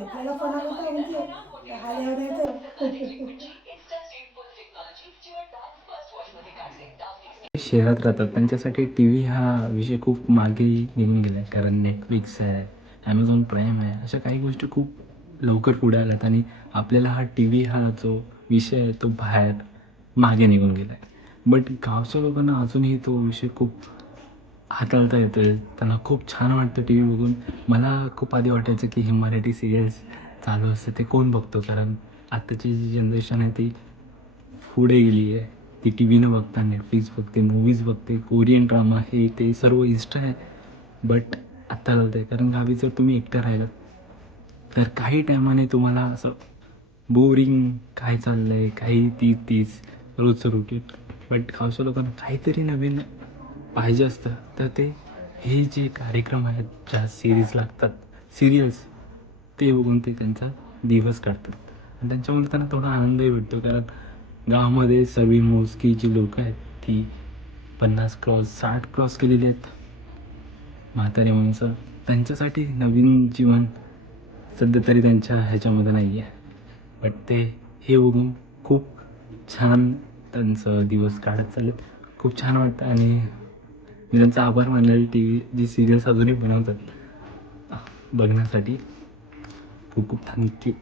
आपल्याला फोन आला तर म्हणजे हाय एवढं शहरात राहतात त्यांच्यासाठी टी व्ही हा विषय खूप मागे निघून गेला आहे. कारण नेटफ्लिक्स आहे, ॲमेझॉन प्राईम आहे, अशा काही गोष्टी खूप लवकर पुढे आल्यात आणि आपल्याला हा टी व्ही हा जो विषय आहे तो बाहेर मागे निघून गेला आहे. बट गावच्या लोकांना अजूनही तो विषय खूप हाताळता येतो आहे. त्यांना खूप छान वाटतं टी व्ही बघून. मला खूप आधी वाटायचं की हे मराठी सिरियल्स चालू असते ते कोण बघतो, कारण आत्ताची जी जनरेशन आहे ती पुढे गेली आहे. ती टी व्ही न बघता नेटफ्लिक्स बघते, मूव्हीज बघते, कोरियन ड्रामा हे ते सर्व इन्स्टा आहे. बट आत्ता चालतं आहे कारण गावी जर तुम्ही एकटं राहिलात तर काही टायमाने तुम्हाला असं बोरिंग काय चाललं आहे, काही तीच तीच रोजचं रुटीन. बट गावच्या लोकांना काहीतरी नवीन पाहिजे असतं तर ते हे जे कार्यक्रम आहेत, ज्या सिरीज लागतात, सिरियल्स, ते बघून ते त्यांचा दिवस काढतात. आणि त्यांच्यामुळे त्यांना थोडा आनंदही भेटतो कारण गावामध्ये सर्व मोजकी जी लोकं आहेत ती 50 क्रॉस 60 क्रॉस केलेली आहेत. म्हातारे माणसं त्यांच्यासाठी नवीन जीवन सध्या तरी त्यांच्या ह्याच्यामध्ये नाही आहे. बट ते हे बघून खूप छान त्यांचं दिवस काढत चाललेत. खूप छान वाटतं आणि मी त्यांचा आभार मानेल टी व्ही जी सिरियल्स अजूनही बनवतात बघण्यासाठी. खूप खूप थँक्यू.